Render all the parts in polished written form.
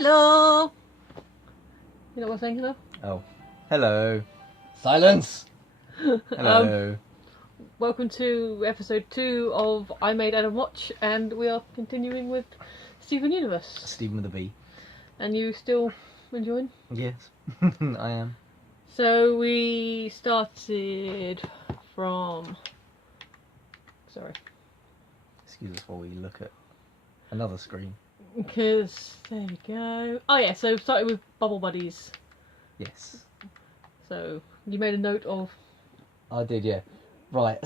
Hello! You know what I'm saying, hello? Oh. Hello. Silence! Hello. Welcome to episode 2 of I Made Adam Watch, and we are continuing with Steven Universe. Stephen with a B. And you still enjoying? Yes. I am. So we started from... Sorry. Excuse us while we look at another screen. Because, there we go. Oh yeah, so started with Bubble Buddies. Yes. So, you made a note of... I did, yeah. Right.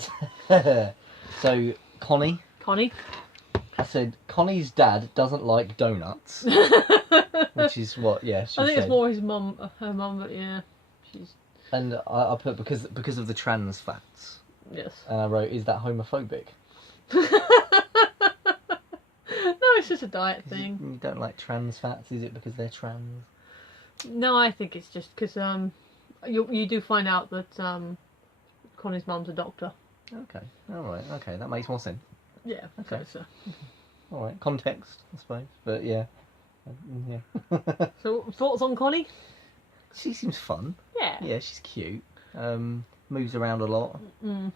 So, Connie. Connie. I said, Connie's dad doesn't like donuts. Which is what, yeah, she I think said. it's more his mum, her mum, but yeah. She's... And I put, because of the trans fats. Yes. And I wrote, is that homophobic? No, it's just a diet thing. You don't like trans fats? Is it because they're trans? No, I think it's just because you do find out that Connie's mum's a doctor. Okay. Alright, okay. That makes more sense. Yeah, Okay. so. Alright. Context, I suppose. But yeah. Yeah. So, thoughts on Connie? She seems fun. Yeah. Yeah, she's cute. Moves around a lot. Mm.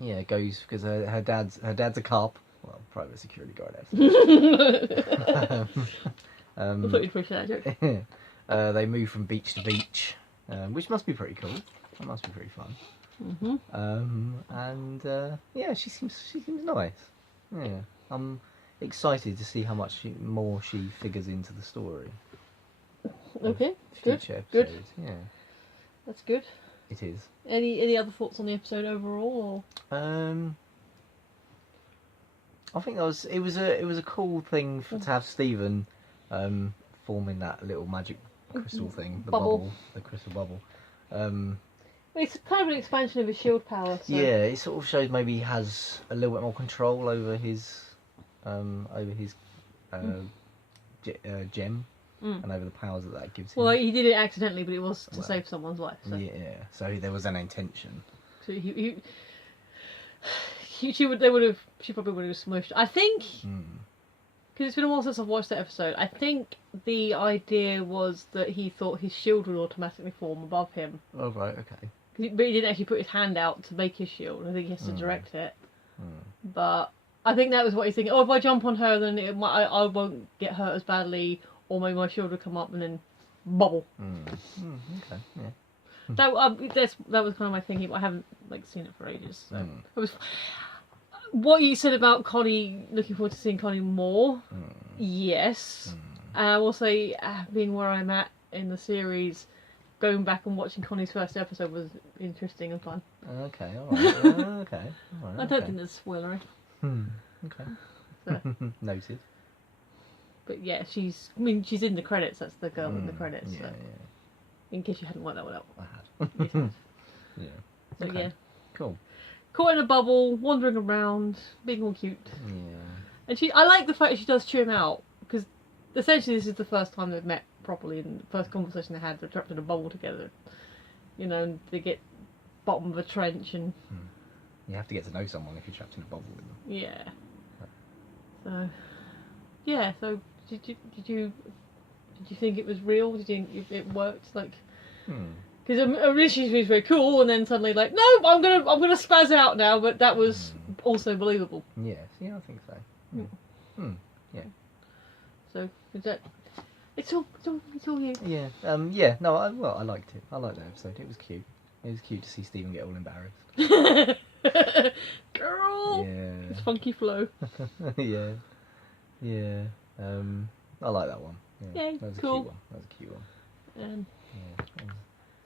Yeah, goes because her dad's a cop. Well, private security guard. I thought you'd push that joke. They move from beach to beach, which must be pretty cool. That must be pretty fun. Mm-hmm. Yeah, she seems nice. Yeah, I'm excited to see how much more she figures into the story. Okay, good. Future Good. episodes. Yeah, That's good. it is. Any other thoughts on the episode overall? I think it was a cool thing to have Stephen forming that little magic crystal thing, the Bubble. the crystal bubble. It's kind of an expansion of his shield power. So. Yeah, it sort of shows maybe he has a little bit more control over his gem and over the powers that gives him. Well, he did it accidentally, but it was to Well, save someone's life. So. Yeah, so there was an intention. So she probably would have smushed. I think, because it's been a while since I've watched that episode, I think the idea was that he thought his shield would automatically form above him. Oh right, okay. But he didn't actually put his hand out to make his shield. I think he has to direct it. But I think that was what he's thinking. Oh, if I jump on her, then I won't get hurt as badly, or maybe my shield will come up and then bubble. Okay, yeah. That was kind of my thinking, but I haven't seen it for ages. So it was. What you said about Connie, looking forward to seeing Connie more. Yes, and I will say, being where I'm at in the series, going back and watching Connie's first episode was interesting and fun. Okay, alright. Okay. Alright, I don't think that's spoilery. Okay. So. Noted. But yeah, she's in the credits. That's the girl in the credits. Yeah, So. yeah. In case you hadn't worked that one out. I had. You had. Yeah. So Okay. yeah. Cool. Caught in a bubble, wandering around, being all cute. Yeah. And I like the fact she does chew him out, because essentially this is the first time they've met properly, and the first conversation they had, they're trapped in a bubble together. You know, and they get bottom of a trench, and... You have to get to know someone if you're trapped in a bubble with them. Yeah. So... Yeah, so did you think it was real? Did you think it worked? Because initially she was very cool, and then suddenly no, I'm gonna spaz out now. But that was also believable. Yes, yeah, I think so. Yeah. So is that? It's all you. Yeah. Yeah. No. I liked it. I liked that episode. It was cute. It was cute to see Stephen get all embarrassed. Girl. Yeah. It's funky flow. Yeah. Yeah. I like that one. Yeah, that was cool. A cute one. That was a cute one. Yeah.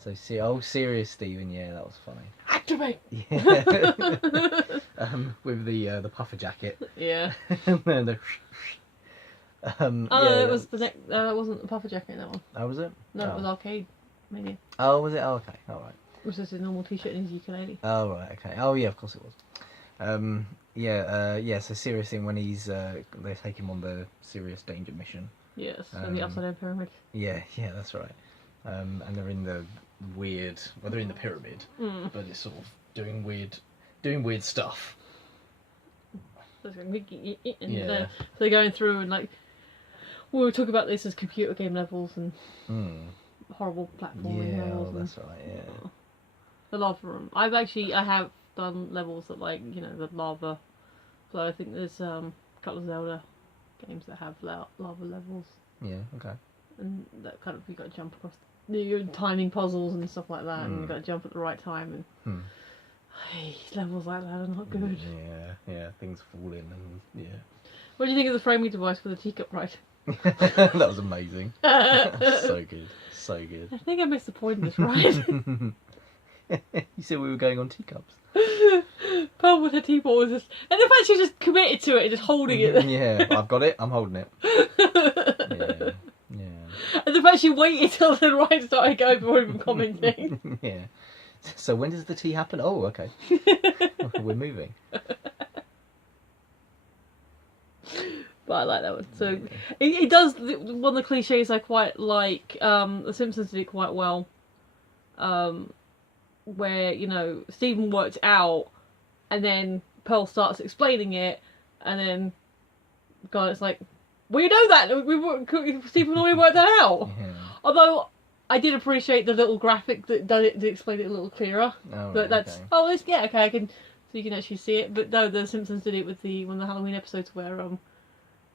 So serious Stephen, yeah, that was funny. Activate. Yeah. With the puffer jacket. Yeah. And then the. Oh, it was the next. It wasn't the puffer jacket in that one. Oh, was it? No, it was Arcade Mania. Oh, was it? Oh, okay. All right. It was just a normal t-shirt and his ukulele. Oh, right. Okay. Oh, yeah. Of course it was. Yeah. So serious thing when they take him on the serious danger mission. Yes, and the upside down pyramid. Yeah, that's right. And they're in the weird. Well, they're in the pyramid, but it's sort of doing weird stuff. So it's going, Yeah. so they're going through and we were talking about this as computer game levels and Mm. horrible platforming Yeah, levels. that's right. Yeah. The lava room. I have done levels that like the lava. So I think there's a couple of Zelda games that have lava levels, Yeah. Okay. and that kind of you got to jump across your timing puzzles and stuff like that, and you got to jump at the right time. And levels like that are not good. Yeah. Yeah. Things fall in and yeah. What do you think of the framing device for the teacup ride? That was amazing. So good. So good. I think I missed the point of this ride. You said we were going on teacups. Pearl with her teapot was just, and the fact she just committed to it, just holding it. Yeah, I've got it. I'm holding it. Yeah. Yeah. And the fact she waited till the ride started going before even commenting. Yeah. So when does the tea happen? Oh, okay. We're moving. But I like that one. So it does one of the cliches I quite like. The Simpsons did it quite well. Where Stephen worked out, and then Pearl starts explaining it, and then God, it's like, well, you know that Stephen already worked that out. Yeah. Although I did appreciate the little graphic that did it to explain it a little clearer. Oh, But that's okay. okay. I can, so you can actually see it. But no, the Simpsons did it with one of the Halloween episodes where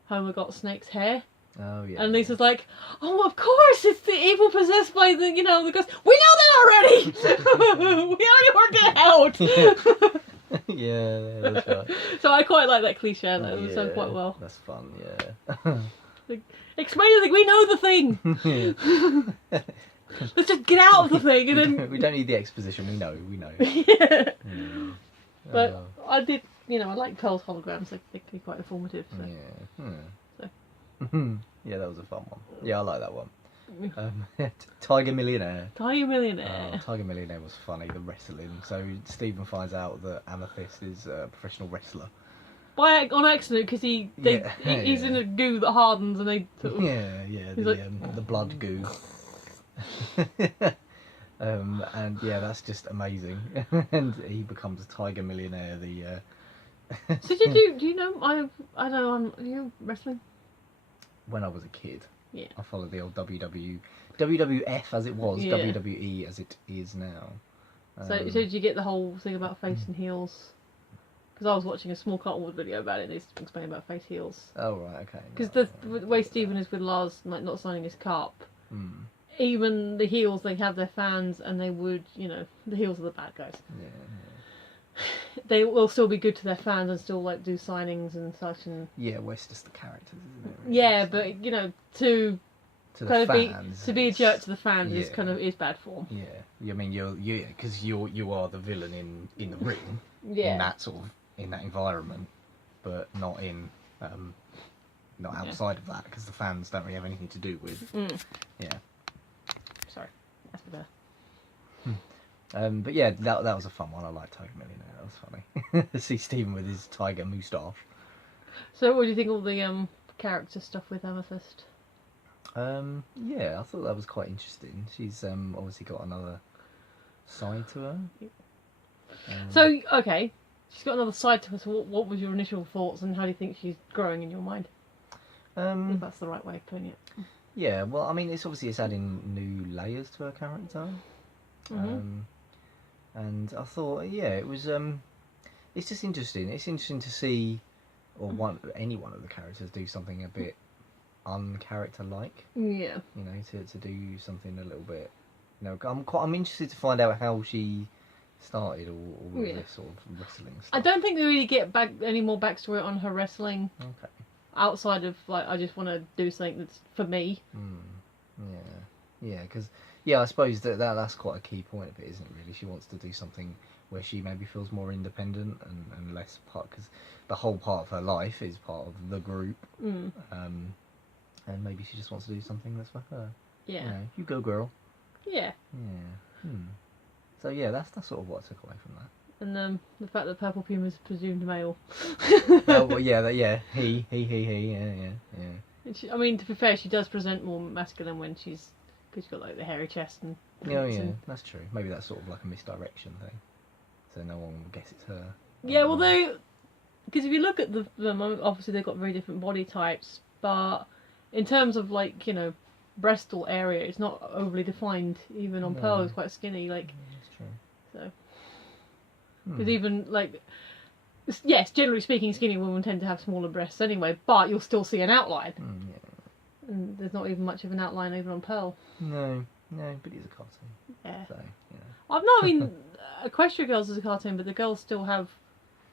Homer got Snake's hair. Oh, yeah. And Lisa's like, oh, of course, it's the evil possessed by the ghost. We know that already! We already worked it out! Yeah, that's right. So I quite like that cliche. That was done quite well. That's fun, yeah. Explain the thing, we know the thing! Let's just get out of the thing and then... We don't need the exposition, we know. Yeah. Mm. But I did, I like Pearl's holograms, they can be quite informative. So. Yeah. So. Yeah, that was a fun one. Yeah, I like that one. Tiger Millionaire. Tiger Millionaire. Tiger Millionaire was funny, the wrestling. So Stephen finds out that Amethyst is a professional wrestler. On accident, because he's in a goo that hardens and they sort of... Yeah, the blood goo. And yeah, that's just amazing. And he becomes a Tiger Millionaire. So do you know, I know, you wrestling? When I was a kid, Yeah. I followed the old WWF as it was, Yeah. WWE as it is now. So did you get the whole thing about face and heels? Because I was watching a small Cottonwood video about it, and they explained about face heels. Oh, right, okay. Because the way Stephen is with Lars, like not signing his cup, Mm. even the heels, they have their fans, and they would, the heels are the bad guys. Yeah. They will still be good to their fans and still like do signings and such. And Yeah, well, it's just the characters, isn't it? Really? yeah, So, but to the kind of fans, be a it's- jerk to the fans yeah. is bad form. Yeah, I mean because you are the villain in the ring, Yeah. in that environment, but not not outside of that, because the fans don't really have anything to do with. Yeah. Sorry, that's better. But yeah, that was a fun one. I like Tiger Millionaire. That was funny. To see Stephen with his tiger moustache. So, what do you think of all the character stuff with Amethyst? Yeah, I thought that was quite interesting. She's obviously got another side to her. So, okay, she's got another side to her. So, what was your initial thoughts, and how do you think she's growing in your mind? If that's the right way of putting it. Yeah, well, I mean, it's adding new layers to her character. And I thought, yeah, it was. It's just interesting. It's interesting to see, or any one of the characters do something a bit uncharacter-like. Yeah. To do something a little bit. I'm interested to find out how she started all of this sort of wrestling stuff. I don't think we really get any more backstory on her wrestling. Okay. Outside of like, I just want to do something that's for me. Yeah, because I suppose that's quite a key point of it, isn't it? Really, she wants to do something where she maybe feels more independent and less part, because the whole part of her life is part of the group. And maybe she just wants to do something that's for her. Yeah. You go, girl. Yeah. Yeah. So yeah, that's sort of what I took away from that. And the fact that Purple Puma is presumed male. Oh well, yeah. He. Yeah. And I mean, to be fair, she does present more masculine when because she's got like the hairy chest and. Yeah, that's true. Maybe that's sort of like a misdirection thing, so no one will guess it's her. Yeah, well, because if you look at them, obviously they've got very different body types, but in terms of like breastal area, it's not overly defined. Even on Pearl, it's quite skinny. Like, That's true. so because even like. Yes, generally speaking, skinny women tend to have smaller breasts anyway, but you'll still see an outline. Yeah. And there's not even much of an outline even on Pearl. No, but it's a cartoon. Yeah. So, I've not Equestria Girls is a cartoon, but the girls still have,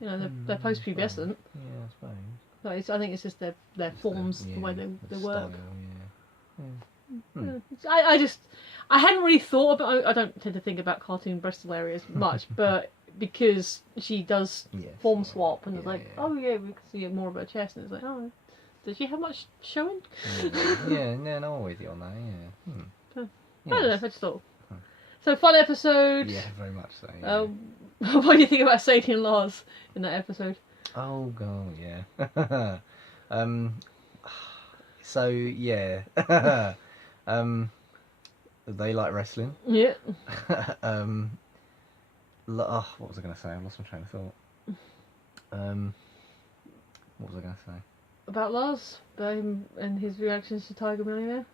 they're post-pubescent. Yeah, I suppose. So I think it's just their forms, the way they work. Style, I hadn't really thought about. I don't tend to think about cartoon breastal areas much, but because she does form swap, and it's like, oh yeah, we can see more of her chest, and it's like, oh, does she have much showing? No, I'm with you on that. Yeah. I don't know. I just thought. So fun episode. Yeah, very much so. Yeah. What do you think about Sadie and Lars in that episode? Oh god, yeah. So yeah. They like wrestling. Yeah. What was I going to say? I lost my train of thought. What was I going to say? About Lars, about him and his reactions to Tiger Millionaire.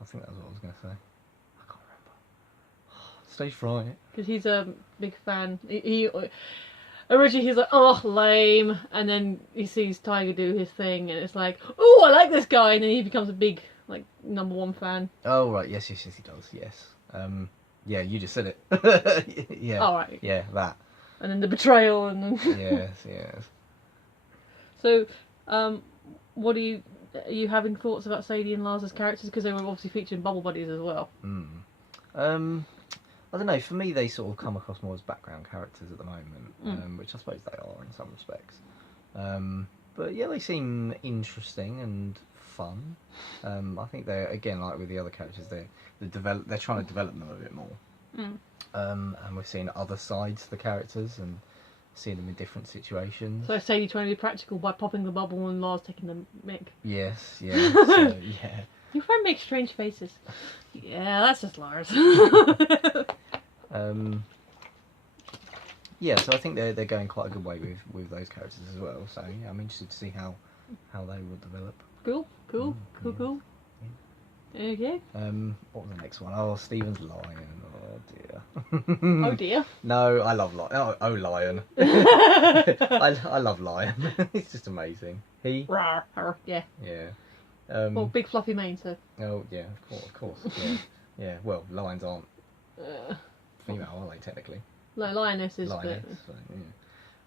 I think that was what I was going to say. I can't remember. Stage fright. Because he's a big fan. He originally he's like, oh, lame, and then he sees Tiger do his thing, and it's like, oh, I like this guy, and then he becomes a big like #1 fan. Oh right, yes, he does. Yes. Yeah, you just said it. Yeah. Oh right. Yeah, that. And then the betrayal, and then. Yes. So, what are you having thoughts about Sadie and Lars' characters, because they were obviously featured in Bubble Buddies as well? I don't know. For me, they sort of come across more as background characters at the moment, which I suppose they are in some respects. But yeah, they seem interesting and fun. I think they're, again, like with the other characters, they're trying to develop them a bit more. And we're seeing other sides to the characters and seeing them in different situations. So Sadie trying to be practical by popping the bubble and Lars taking the mick. Yes, yeah. So, yeah. Your friend makes strange faces. Yeah, that's just Lars. Yeah, so I think they're going quite a good way with those characters as well. So yeah, I'm interested to see how they will develop. Cool. Okay. What was the next one? Oh, Stephen's Lion. Oh dear. Oh dear. No, I love Lion. Oh, Lion. I love Lion. It's just amazing. He. Rawr. Yeah. Yeah. Well, big fluffy mane, so. Oh yeah, of course. Yeah. Yeah. Well, lions aren't female, are they technically? No, lioness is. Lioness. So,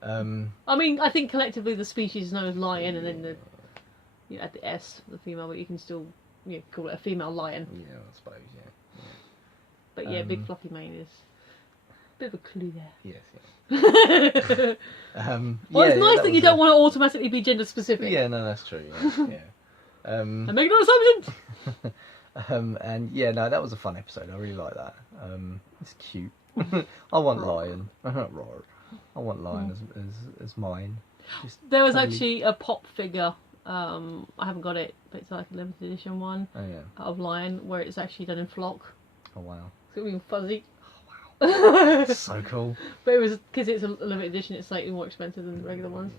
yeah. I mean, I think collectively the species is known as lion, and then you add the S for the female, but you can still call it a female lion. Yeah, I suppose. Yeah. But yeah, big fluffy mane is a bit of a clue there. Yes. Yeah. Well, it's nice that you don't want to automatically be gender specific. Yeah, no, that's true. Yeah. And make no assumptions. And yeah, no, that was a fun episode. I really like that. It's cute. I want Lion. Roar. I want Lion as mine. There was actually a pop figure. I haven't got it, but it's like a limited edition one. Oh yeah. Of Lion, where it's actually done in flock. Oh wow. It's really fuzzy. Oh wow. That's so cool. But it was because it's a limited edition. It's slightly more expensive than the regular ones.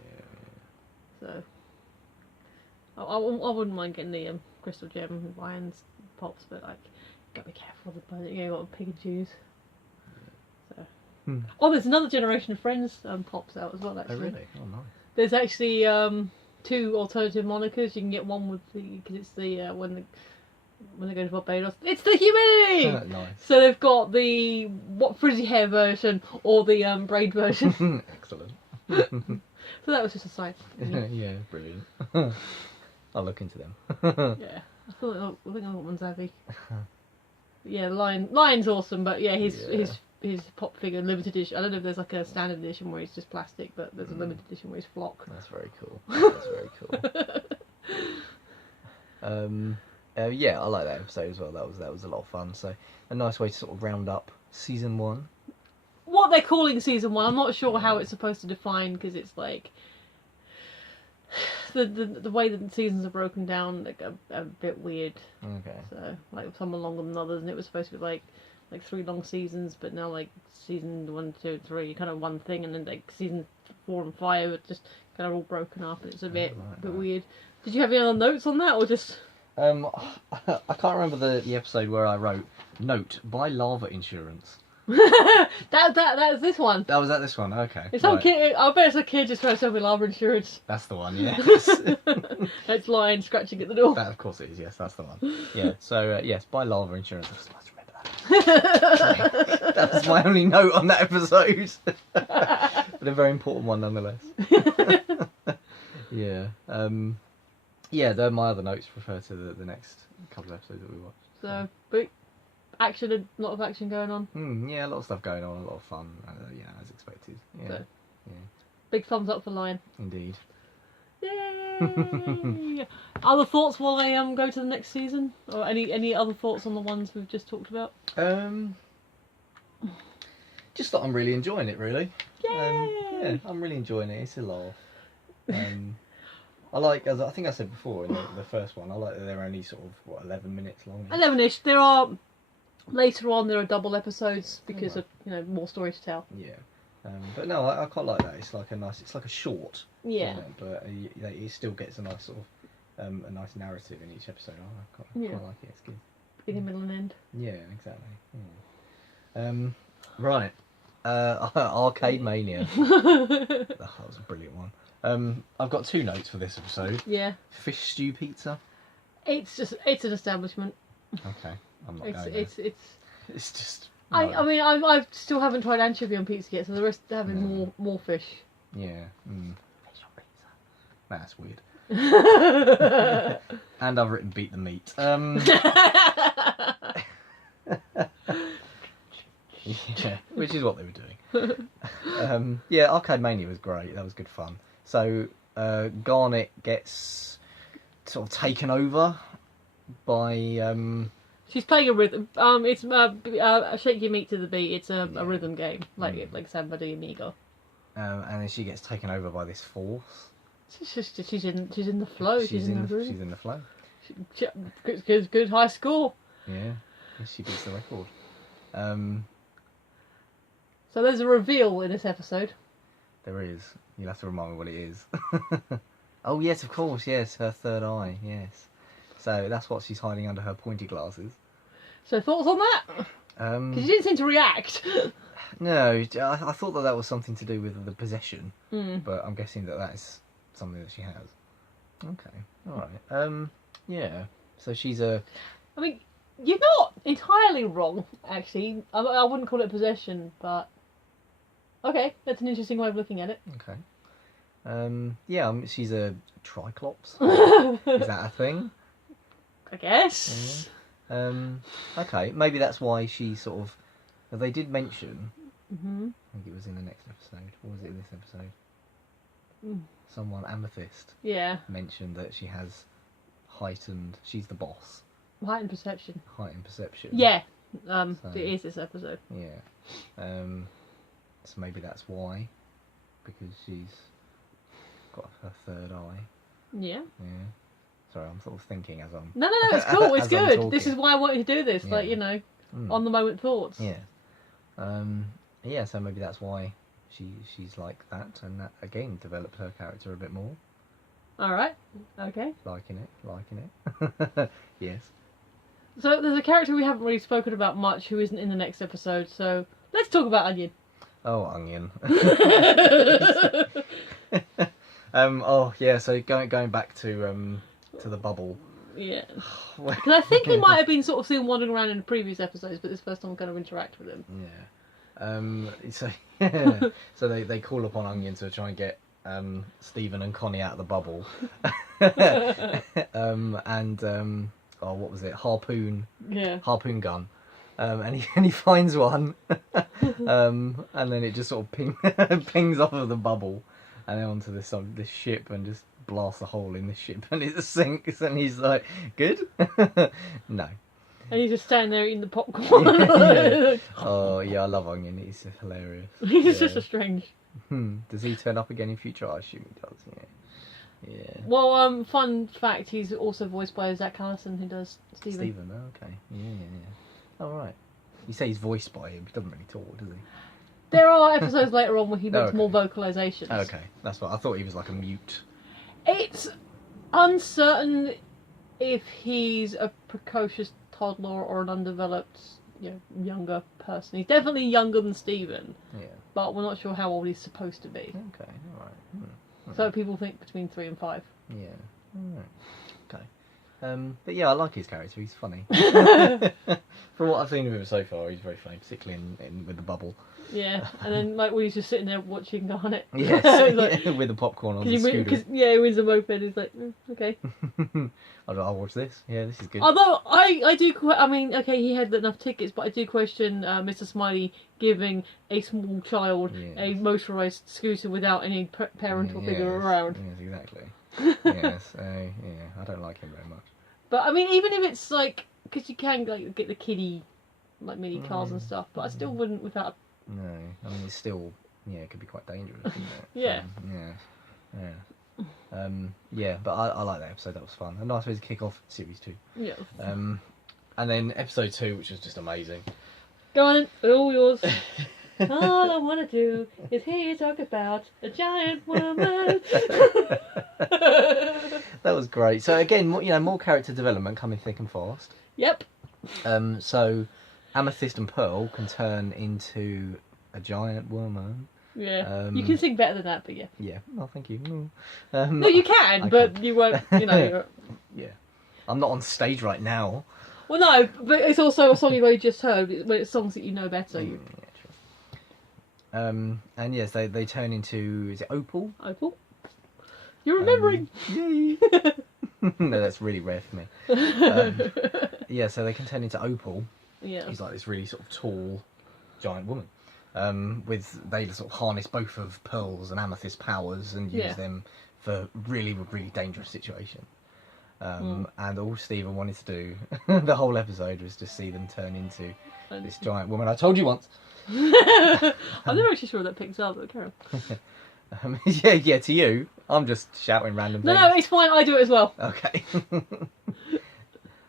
Yeah. So I wouldn't mind getting the Crystal Gem Lions pops, but like, gotta be careful with the budget. You got to pick and choose. So. Oh, there's another generation of Friends pops out as well. Actually. Oh really? Oh nice. There's actually 2 alternative monikers. You can get one with because it's the when they go to Barbados, it's the humidity. Nice. So they've got the frizzy hair version or the braid version. Excellent. So that was just a side. Yeah, brilliant. I'll look into them. Yeah, I think I got one Zavi. Yeah, Lion's awesome, but yeah, his pop figure limited edition. I don't know if there's like a standard edition where he's just plastic, but there's a limited edition where he's flock. That's very cool. That's very cool. Yeah, I like that episode as well. That was a lot of fun. So a nice way to sort of round up season 1. What they're calling season 1, I'm not sure how it's supposed to define, because it's like the way that the seasons are broken down, like a bit weird. Okay. So like some are longer than others, and it was supposed to be like 3 long seasons, but now like season 1, 2, 3 kind of one thing, and then like season 4 and 5 are just kind of all broken up, and it's a bit weird. Did you have any other notes on that, or just? I can't remember the episode where I wrote, note, buy lava insurance. That's this one. That was at this one, okay. It's some right. kid. I bet it's a kid just trying to sell me lava insurance. That's the one, yes. It's lying, scratching at the door. That, of course it is, yes, that's the one. Yeah, so, yes, buy lava insurance. I must remember that. That was my only note on that episode. But a very important one nonetheless. Yeah. Yeah, my other notes refer to the next couple of episodes that we watched. So, but action, a lot of action going on. Yeah, a lot of stuff going on, a lot of fun. Yeah, as expected. Yeah, So, yeah, big thumbs up for Lion. indeed. Yay! Other thoughts while I go to the next season, or any other thoughts on the ones we've just talked about? Just that I'm really enjoying it. Really. Yay! Yeah, I'm really enjoying it. It's a laugh. I like, as I think I said before in the first one, I like that they're only sort of 11 minutes long. 11ish. There are later on there are double episodes because of more story to tell. Yeah. But no, I quite like that. It's like a short. Yeah. But he still gets a nice sort of a nice narrative in each episode. I quite like it. It's good. Beginning, middle, and end. Yeah, exactly. Yeah. Right. Arcade Mania. That was a brilliant one. I've got 2 notes for this episode. Yeah. Fish stew pizza. It's an establishment. Okay, I'm not It's going it's there. it's. It's just. I mean I still haven't tried anchovy on pizza yet, so the rest are having more fish. Yeah. Fish on pizza. That's weird. And I've written beat the meat. Yeah, which is what they were doing. Yeah, Arcade Mania was great. That was good fun. So Garnet gets sort of taken over by. She's playing a rhythm. It's Shake Your Meat to the Beat. It's a rhythm game, like Samba de Amigo. And then she gets taken over by this force. She's in the flow. She's in the groove. She's in the flow. Good high score. Yeah, she beats the record. So there's a reveal in this episode. There is. You'll have to remind me what it is. Oh yes, of course. Yes, her third eye. Yes. So that's what she's hiding under her pointy glasses. So thoughts on that? Because you didn't seem to react. No, I thought that was something to do with the possession, but I'm guessing that is something that she has. Okay, all right. Yeah. So she's a. I mean, you're not entirely wrong, actually. I wouldn't call it possession, but okay, that's an interesting way of looking at it. Okay. Yeah, she's a Triclops. Is that a thing? I guess. Yeah. Okay, maybe that's why she sort of. They did mention. I think it was in the next episode. Or was it in this episode? Someone, Amethyst. Yeah. Mentioned that she has heightened. She's the boss. Heightened perception. Heightened perception. Yeah. It is this episode. Yeah. So maybe that's why, because she's got her third eye. Yeah. Yeah. Sorry, I'm sort of thinking as I'm. No, it's cool. It's as I'm good. talking. This is why I wanted to do this. Yeah. Like on the moment thoughts. Yeah. Yeah. So maybe that's why she's like that, and that again developed her character a bit more. All right. Okay. Liking it. Yes. So there's a character we haven't really spoken about much who isn't in the next episode. So let's talk about Onion. Oh, Onion. Oh yeah. So going back to the bubble. Yeah. Because I think he might have been sort of seen wandering around in the previous episodes, but this first time I'm going to interact with him. Yeah. So they call upon Onion to try and get Stephen and Connie out of the bubble. Oh, what was it? Harpoon. Yeah. Harpoon gun. And he finds one. And then it just sort of pings off of the bubble and then onto this ship and just blasts a hole in the ship and it sinks and he's like, good? No. And he's just standing there eating the popcorn. Yeah. Oh yeah, I love Onion. He's hilarious. He's just a strange. Does he turn up again in future? I assume he does. Yeah. Well, fun fact: he's also voiced by Zach Allison, who does Stephen. Stephen. Okay. Yeah. All right. You say he's voiced by him. He doesn't really talk, does he? There are episodes later on where he makes more vocalizations. Okay, that's what I thought. He was like a mute. It's uncertain if he's a precocious toddler or an undeveloped, younger person. He's definitely younger than Stephen, Yeah. but we're not sure how old he's supposed to be. Okay. All right. So people think between 3 and 5. Yeah. All right. Okay. But yeah, I like his character. He's funny. From what I've seen of him so far, he's very funny, particularly in with the bubble. Yeah, and then like when he's just sitting there watching Garnet. Yes. Like, with the popcorn on the scooter. Because he wins a moped. He's like, okay. I'll watch this. Yeah, this is good. Although I do, I mean, okay, he had enough tickets, but I do question Mr. Smiley giving a small child a motorised scooter without any parental figure around. Yes, exactly. Yes, yeah, I don't like him very much. But I mean, even if it's like, because you can like get the kiddie like mini cars and stuff, but I still wouldn't without. No, I mean it's still it could be quite dangerous, isn't it? Yeah. Yeah, but I like that episode. That was fun. A nice way to kick off series 2. Yeah. And then episode 2, which was just amazing. Go on, all yours. All I want to do is hear you talk about a giant woman. That was great. So again, more character development coming thick and fast. Yep. So Amethyst and Pearl can turn into a giant woman. Yeah. You can sing better than that, but yeah. Yeah. Oh, thank you. No, you can, but you won't. Yeah. I'm not on stage right now. Well, no, but it's also a song you've only just heard. When it's songs that you know better. Yeah, true. And yes, they turn into, is it Opal? Opal. You're remembering. Yay. No, that's really rare for me. Yeah, so they can turn into Opal. Yeah. He's like this really sort of tall, giant woman. They sort of harness both of Pearl's and Amethyst's powers and use them for really, really dangerous situations. And all Stephen wanted to do the whole episode was to see them turn into this giant woman. I told you once. I'm never actually sure that picks up, but carry on. Yeah, to you. I'm just shouting random things. No, it's fine. I do it as well. Okay.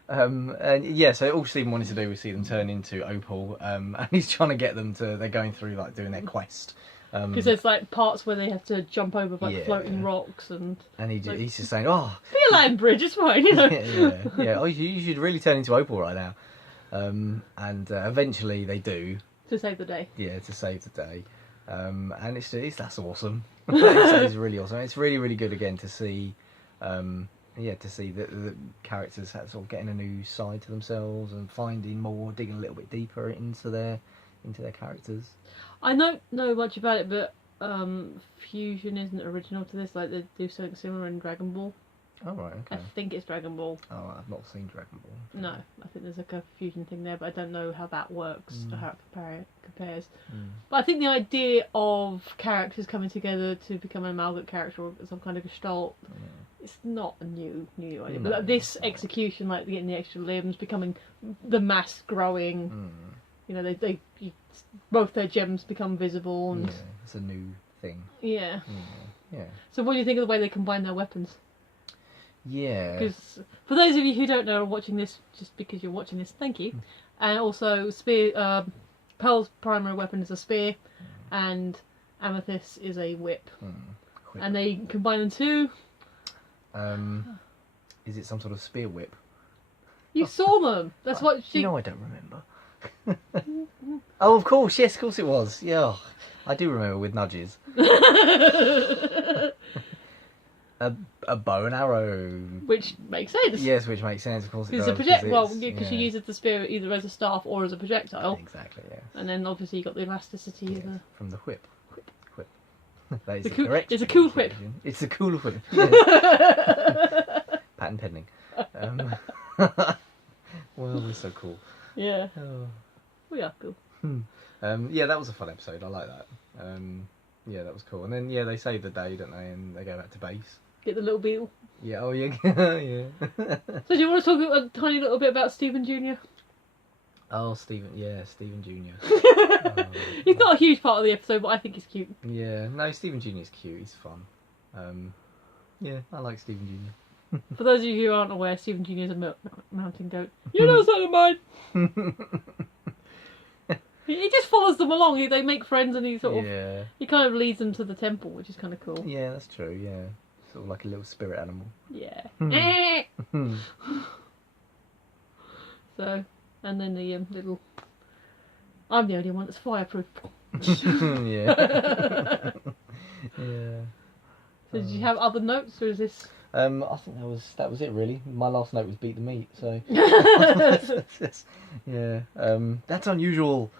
And yeah, so all Stephen wanted to do was see them turn into Opal, and he's trying to get them to. They're going through like doing their quest. Because there's like parts where they have to jump over like floating rocks and he's just saying, "Oh, be a land bridge, it's fine." You know. yeah. Oh, you should really turn into Opal right now. And eventually they do. To save the day. Yeah, to save the day. And that's awesome. It's really awesome. It's really, really good again to see. To see the characters sort of getting a new side to themselves and finding more, digging a little bit deeper into their characters. I don't know much about it, but Fusion isn't original to this. Like they do something similar in Dragon Ball. Oh right, okay. I think it's Dragon Ball. Oh, I've not seen Dragon Ball. No, I think there's like a fusion thing there, but I don't know how that works or how it compares. But I think the idea of characters coming together to become an amalgam character or some kind of gestalt, it's not a new idea. But like this execution, like getting the extra limbs, becoming the mass growing. They both their gems become visible, and it's a new thing. Yeah. Yeah. So what do you think of the way they combine their weapons? Yeah. Because for those of you who don't know, are watching this just because you're watching this, thank you. And also, spear. Pearl's primary weapon is a spear, and Amethyst is a whip. And they combine them too. Is it some sort of spear whip? You saw them. That's what she. No, I don't remember. Oh, of course, yes, of course it was. Yeah, I do remember with nudges. A bow and arrow. Which makes sense. Yes, which makes sense, of course. It's a because she uses the spear either as a staff or as a projectile. Exactly, yes. And then obviously you got the elasticity of the... From the whip. Whip. That is the correct. It's a cool whip. It's a cool whip. Yes. Patent pending. Well, we're so cool. Yeah. Oh. We are cool. Yeah, that was a fun episode. I like that. Yeah, that was cool. And then they save the day, don't they? And they go back to base. Get the little beetle. Yeah. Oh yeah. Yeah. So do you want to talk a tiny little bit about Stephen Jr.? Oh, Stephen. Yeah, Stephen Jr. He's not a huge part of the episode, but I think he's cute. Yeah. No, Stephen Jr. is cute. He's fun. Yeah, I like Stephen Jr. For those of you who aren't aware, Stephen Jr. is a mountain goat. You know son of mine. He just follows them along. They make friends, and he sort of he kind of leads them to the temple, which is kind of cool. Yeah, that's true. Yeah. sort of like a little spirit animal. Yeah. Hmm. So, and then the little. I'm the only one that's fireproof. Yeah. Yeah. So, did you have other notes, or is this? I think that was it really. My last note was beat the meat. So. Yeah. That's unusual.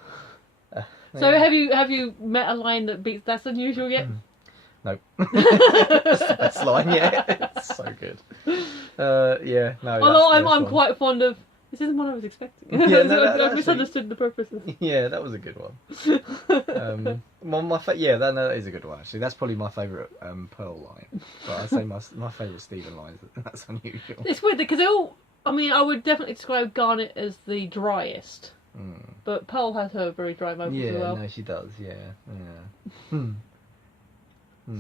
So Yeah. have you met a line that beats that's unusual yet? Nope. It's the best line yet. It's so good. Yeah. No. Although that's the I'm best one. quite fond of. This isn't what I was expecting. Yeah, no, I that's misunderstood the purposes. Yeah, that was a good one. That is a good one actually. That's probably my favourite Pearl line. But I'd say my favourite Stephen line is that's unusual. It's weird because they all. I mean, I would definitely describe Garnet as the driest, but Pearl has her very dry moments Yeah, as well. no, she does. Yeah.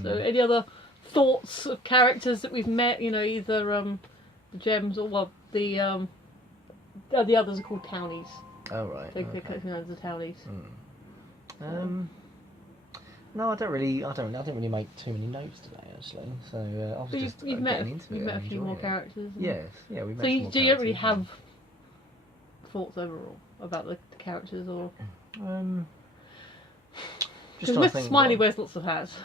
So, any other thoughts of characters that we've met? You know, either the gems or the others are called townies. Oh right. So Okay. they're known as the townies. No, I don't really make too many notes today actually. So I was But just you've getting into it. met a and few more enjoying it. characters. and- Yes, yeah, we met. So some you more don't really characters, have thoughts overall about the characters, or just because trying to Miss think Smiley what- wears lots of hats.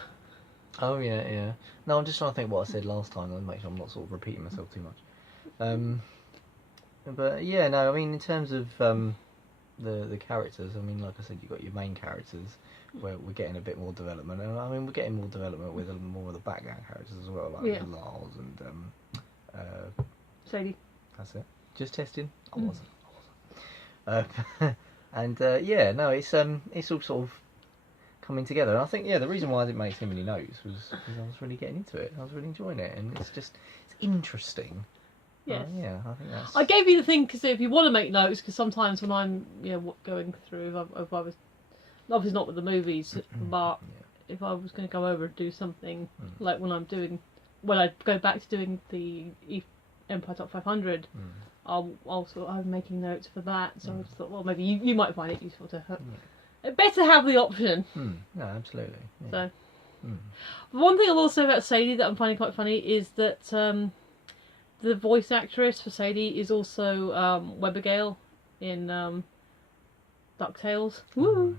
Oh yeah. No, I'm just trying to think what I said last time and make sure I'm not sort of repeating myself too much. But yeah, no, I mean in terms of the characters, I mean like I said, you've got your main characters where we're getting a bit more development, and I mean we're getting more development with more of the background characters as well, like Yeah. Lars and Sadie. that's it. Just testing. I wasn't. And yeah, no, it's all sort of coming together. And I think the reason why I didn't make too many notes was because I was really getting into it. I was really enjoying it, and it's interesting. Yes. Yeah, I think that's. I gave you the thing because if you want to make notes, because sometimes when I'm going through, if I was obviously not with the movies, but if I was going to go over and do something like when I go back to doing the Empire Top 500, I'm making notes for that. So I just thought, well, maybe you might find it useful to better have the option. No, absolutely. Yeah. So one thing I'll also about Sadie that I'm finding quite funny is that the voice actress for Sadie is also Webergale in DuckTales. Woo!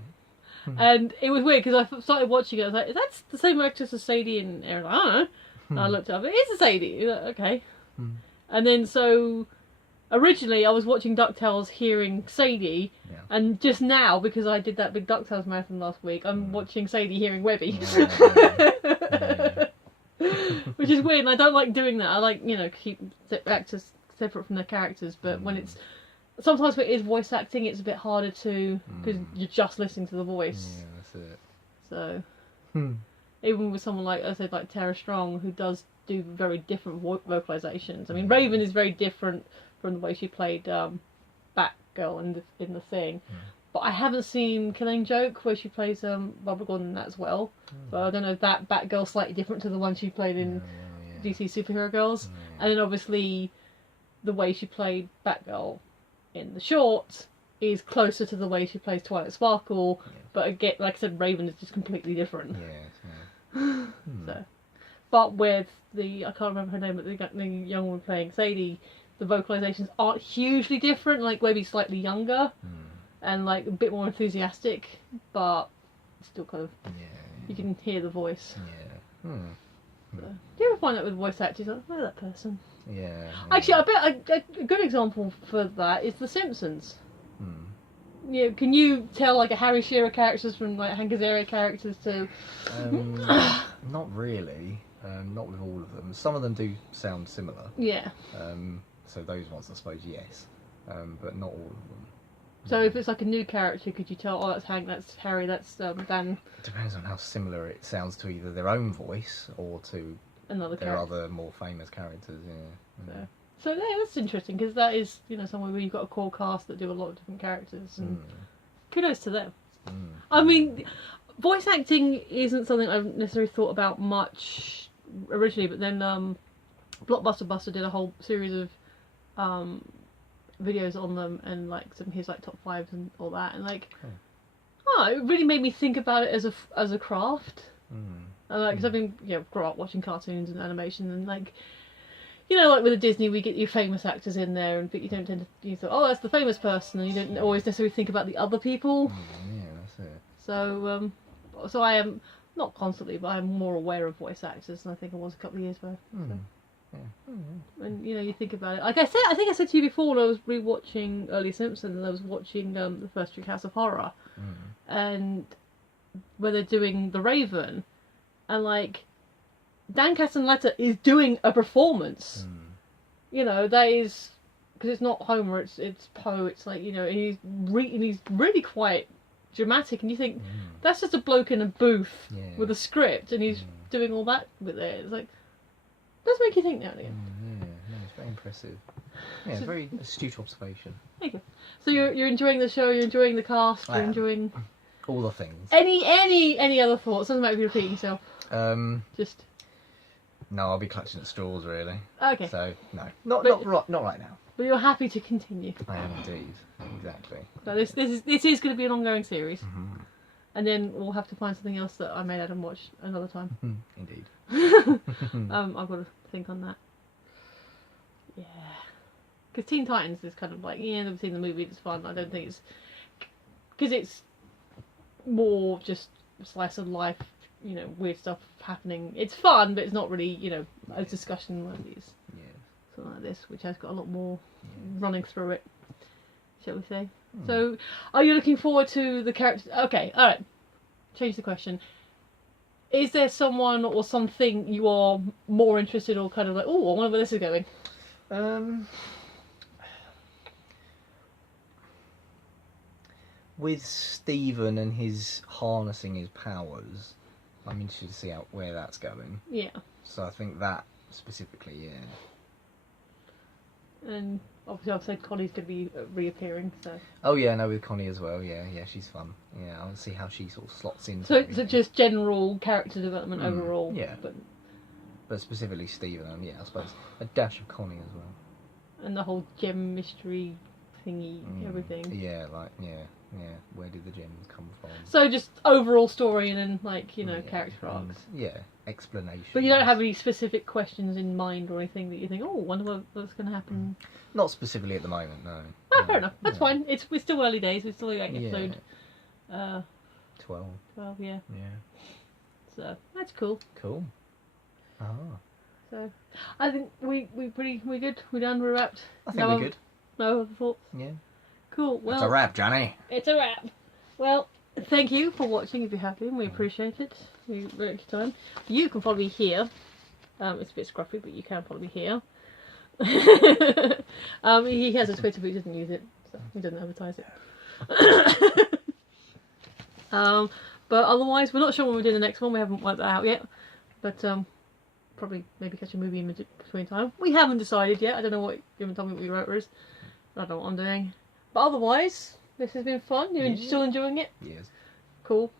And it was weird because I started watching it. I was like, "That's the same actress as Sadie." And Aaron, I don't know. And I looked up. It is a Sadie. Okay. And then so originally I was watching DuckTales, hearing Sadie, and just now because I did that big DuckTales marathon last week, I'm watching Sadie, hearing Webby. Which is weird, and I don't like doing that. I like, keep actors separate from their characters, but when it's sometimes when it is voice acting, it's a bit harder to because you're just listening to the voice. Yeah, that's it. So even with someone like I said, like Tara Strong, who does do very different vocalizations. I mean, Raven is very different from the way she played Batgirl in the Thing. But I haven't seen Killing Joke, where she plays Barbara Gordon in that as well. So I don't know if that Batgirl's slightly different to the one she played in DC Superhero Girls. And then obviously the way she played Batgirl in the short is closer to the way she plays Twilight Sparkle. But again, like I said, Raven is just completely different. So, but with I can't remember her name, but the young woman playing Sadie, the vocalizations aren't hugely different. Like Webby's slightly younger. And like a bit more enthusiastic, but still kind of you can hear the voice. So, do you ever find that with voice actors? Like, where's that person? Actually, I bet a good example for that is The Simpsons. Can you tell like a Harry Shearer characters from like Hank Azaria characters to? Not really. Not with all of them. Some of them do sound similar. Yeah. So those ones, I suppose, yes. But not all of them. So if it's like a new character, could you tell? Oh, that's Hank. That's Harry. That's Dan. It depends on how similar it sounds to either their own voice or to Another their character. other more famous characters. So yeah, that's interesting because that is somewhere where you've got a core cast that do a lot of different characters, and kudos to them. I mean, voice acting isn't something I've necessarily thought about much originally, but then Blockbuster Buster did a whole series of videos on them and like some of his like top fives and all that, and like it really made me think about it as a craft. Because I've been, grow up watching cartoons and animation, and like with the Disney, we get your famous actors in there, and you don't tend to think, oh, that's the famous person, and you don't always necessarily think about the other people. Yeah, that's it. So, so I am not constantly, but I'm more aware of voice actors than I think I was a couple of years ago. So. Yeah. And you think about it. Like I think I said to you before, when I was rewatching Early Simpsons, and I was watching the first Treehouse of Horror, and where they're doing The Raven, and like Dan Castellaneta is doing a performance. That is, because it's not Homer, it's Poe. It's like and he's really quite dramatic, and you think that's just a bloke in a booth with a script, and he's doing all that with it. It's like, does make you think now and again. No, it's very impressive. Yeah, very astute observation. Thank you. So you're enjoying the show, you're enjoying the cast, you're enjoying all the things. Any other thoughts? Doesn't matter if you repeat yourself. Just. No, I'll be clutching at straws really. Okay. So no, not right now. But you're happy to continue. I am indeed. Exactly. So this is going to be an ongoing series, and then we'll have to find something else that I made Adam watch another time. Indeed. I've got to think on that. Yeah, because Teen Titans is kind of like, I've seen the movie, it's fun. I don't think it's because it's more just slice of life, weird stuff happening. It's fun, but it's not really, a discussion like these. Yeah. Something like this, which has got a lot more running through it, shall we say. So, are you looking forward to the characters? Okay, alright. Change the question. Is there someone or something you are more interested, or kind of like, oh, I wonder where this is going? With Stephen and his harnessing his powers, I'm interested to see where that's going. Yeah. So I think that specifically, yeah. And obviously I've said Connie's going to be reappearing, so... Oh yeah, no, with Connie as well, yeah, she's fun. Yeah, I want to see how she sort of slots into So just general character development overall? Yeah. But specifically Stephen, and I suppose a dash of Connie as well. And the whole gem mystery thingy, everything. Yeah, where did the gems come from? So just overall story and then, character arcs. Yeah, explanation. But you don't have any specific questions in mind or anything that you think, oh, wonder what's going to happen? Not specifically at the moment, no. Fair enough. That's fine. We're still early days. We're still like episode 12. 12, yeah. Yeah. So that's cool. Cool. Ah. So I think we good. We're done. We're wrapped. I think we're good. No other thoughts. Yeah. Cool. Well, it's a wrap, Johnny. It's a wrap. Well, thank you for watching. If you have been, we appreciate it. We really your time. You can follow me here. It's a bit scruffy, but you can follow me here. He has a Twitter, but he doesn't use it, so he doesn't advertise it. But otherwise, we're not sure when we're doing the next one. We haven't worked that out yet. But probably maybe catch a movie in between time. We haven't decided yet. I don't know what you haven't told me what your rotor is. I don't know what I'm doing. But otherwise, this has been fun. You're still enjoying it? Yes. Cool.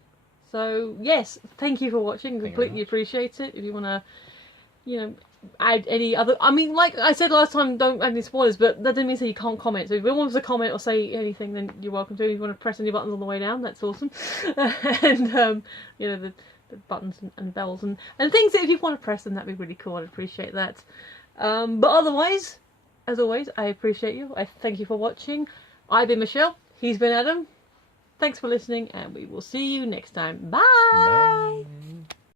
So, yes, thank you for watching. Completely appreciate it. If you want to, add any other... I mean, like I said last time, don't add any spoilers, but that doesn't mean that you can't comment. So if you want to comment or say anything, then you're welcome to. If you want to press any buttons on the way down, that's awesome. And, the buttons and bells and things that if you want to press them, that'd be really cool. I'd appreciate that. But otherwise, as always, I appreciate you. I thank you for watching. I've been Michelle. He's been Adam. Thanks for listening, and we will see you next time. Bye.